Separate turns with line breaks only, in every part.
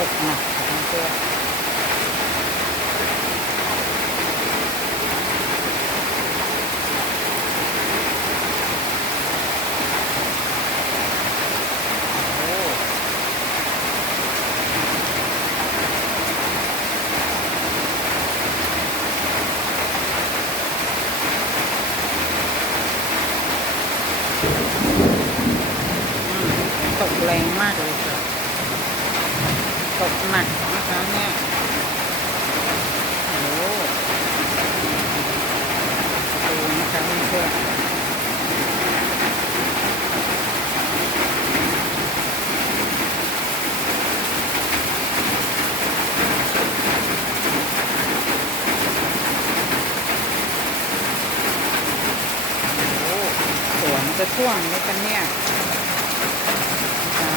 ตกหนักค่ะเพื่อนโอ้อืมตกแรงมากเลยค่ะ ตกหนักนะคะเนี่ยโอ้โหดูนะคะเพื่อนๆโอ้สวนจะท่วมไหมกันเนี่ยนะคะ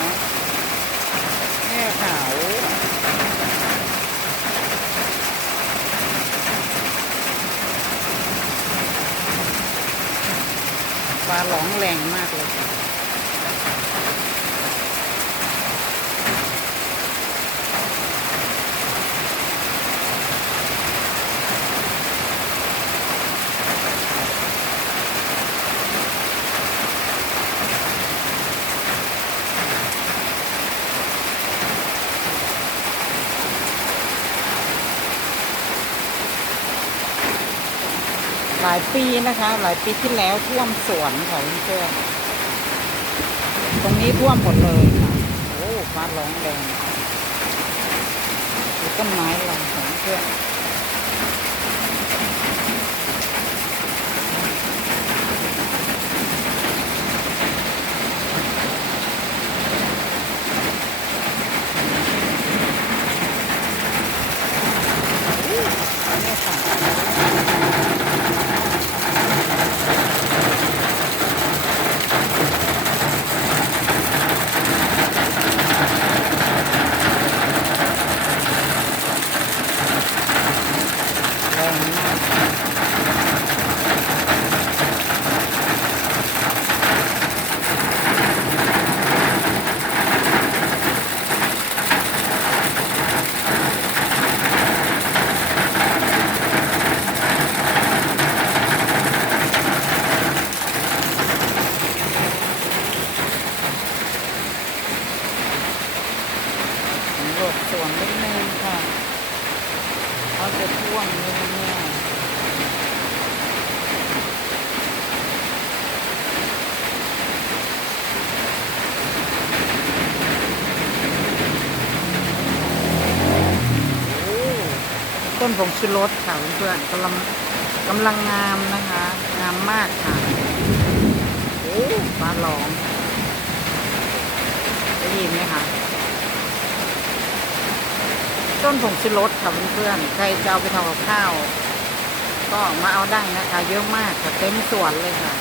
แม่ข่าว ฟ้าร้องแรงมากเลย หลายปีนะคะ หลายปีที่แล้วท่วมสวนของเพื่อนตรงนี้ท่วมหมดเลยค่ะโอ้ฟ้าร้องแรงค่ะต้นไม้เราค่ะเพื่อนค่ะแรงมากสำรวจสวนนิดนึงค่ะ เขาจะท่วมเลยนะเนี่ยโอ้ต้นผงชูรสค่ะเพื่อนกำลังกำลังงามนะคะ งามมากค่ะ โอ้ฟ้าร้องได้ยินไหมคะ ต้นผงชูรสค่ะเพื่อนๆใครจะเอาไปทำกับข้าว ก็มาเอาได้นะคะ เยอะมากค่ะเต็มสวนเลยค่ะ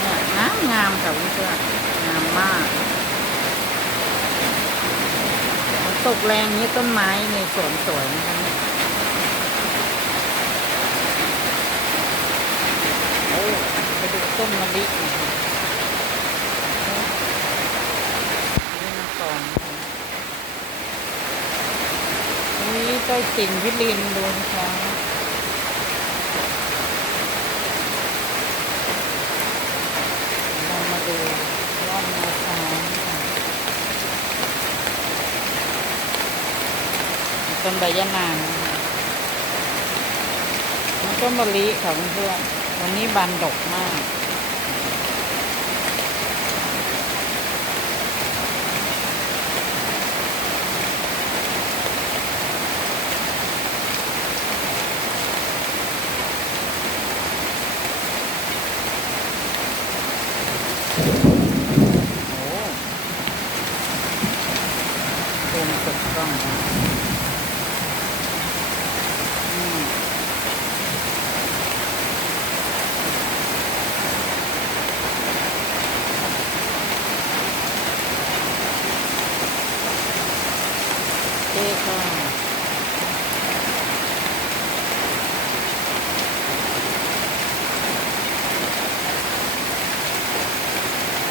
เนี่ยงามงามค่ะเพื่อนๆงามมากฝนตกแรงนี้ต้นไม้ในสวนสวยนะคะเนี่ยโอ้ไปดูต้นมะลิน่อยค่ะนี่น้ำตอนนะคะ นี่เจ้าสินพิลินดูนะคะเรามาดูรองนาช้างต้นใบยะนางนะคะมันต้นมะลิค่ะเพื่อนๆวันนี้บานดกมาก โอ้รว มก